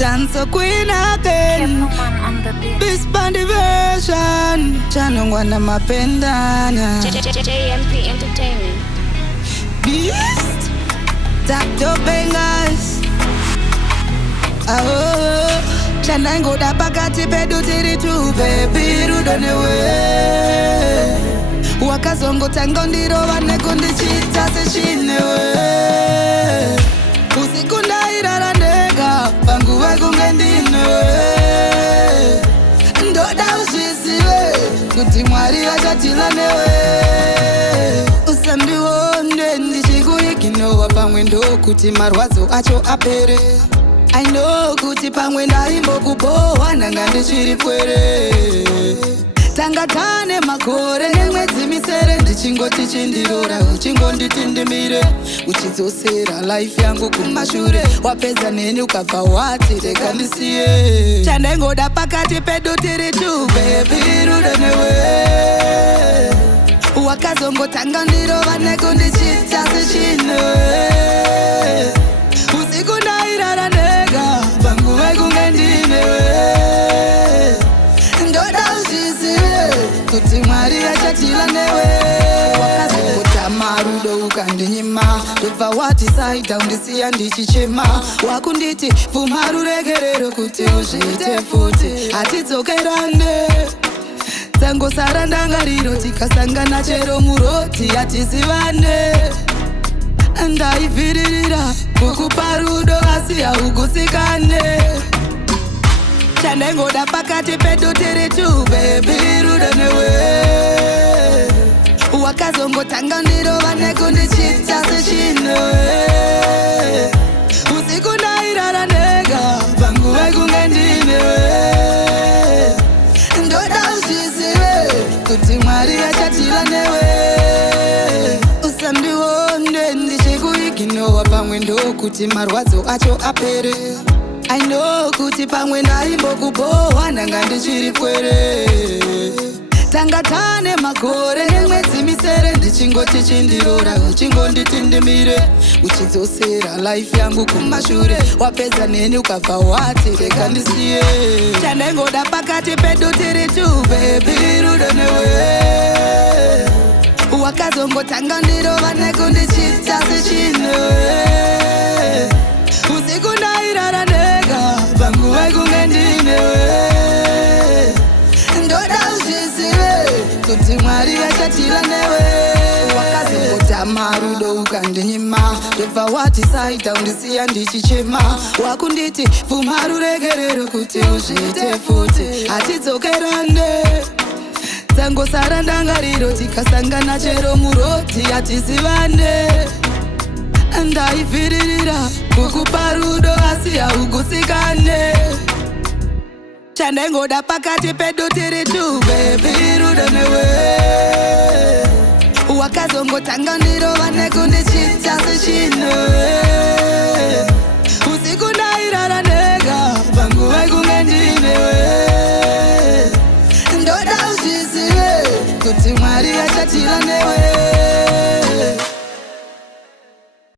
dance a queen again. This bandy version. Chanongwana mapendana. JMP Entertainment. Beast. Dr. Bangers. Oh. Chanango da pakati pedu tiri tu baby rudonewe. Wakazongo tango ndiro wane kundichita seshinewe. Usikunda irara nega pangu wegu ngendinewe. Ndoda ushisiwe kuti mwari achatilanewe. Usandiwonde ndichikuikinowa pamwe ndo kuti marwadzo acho apere. I know kuti pamwe ndaimbokubowa nanga ndichiri pwere. Tangatane makore nemwedzi misere ndichingoti chindirora uchingonditindimire uchidzosera life yangu kumashure wapedza neni ukabva wati rega ndisiye. Chandangoda pakati pedu tiri tu baby rudonewe. Wakazongotanga ndirova nekundichita sechinewe. Usiku ndairara nega pangu wekunge ndinewe. Ndoda ushisiwe kuti mwari achatilanewe. Wakazongotama rudo ukandinyima ndobva wati saita undisiya ndichichema. Wakunditi pfuma ruregerero kuti uzviite futi hatidzokerane. Dzangosara ndangariro tikasangana chero muroti hatizivane. Ndaivhiririra kukupa rudo asi haugusikane. Chandangoda pakati pedu tiri tu baby rudonewe. Wakazongotanga ndirova nekundichita sechinewe. Usiku ndairara nega pangu wekunge ndinewe. Ndoda ushisiwe kuti mwari achatilanewe. Usandiwonde ndichikuikinowa pamwe ndo kuti marwadzo acho apere. I know kuti pamwe ndaimbokubowa nanga ndichiri pwere. Tangatane makore nemwedzi misere ndichingoti chindirora uchingonditindimire uchidzosera life yangu kumashure wapedza neni ukabva wati rega ndisiye. Chandangoda pakati pedu tiri tu baby rudonewe. Wakazongotanga ndirova nekundichita sechinewe. Usiku ndairara nega pangu wekunge ndinewe. Ndoda ushisiwe kuti mwari achatilanewe. Wakazongotama rudo ukandinyima ndobva wati saita undisiya ndichichema. Wakunditi pfuma ruregerero kuti uzviite futi hatidzokerane. Dzangosara ndangariro tikasangana chero muroti hatizivane. Ndaivhiririra kukupa rudo asi haugusikane. Chandangoda pakati pedu tiri tu baby rudonewe. Wakazongotanga ndirova nekundichita sechinewe.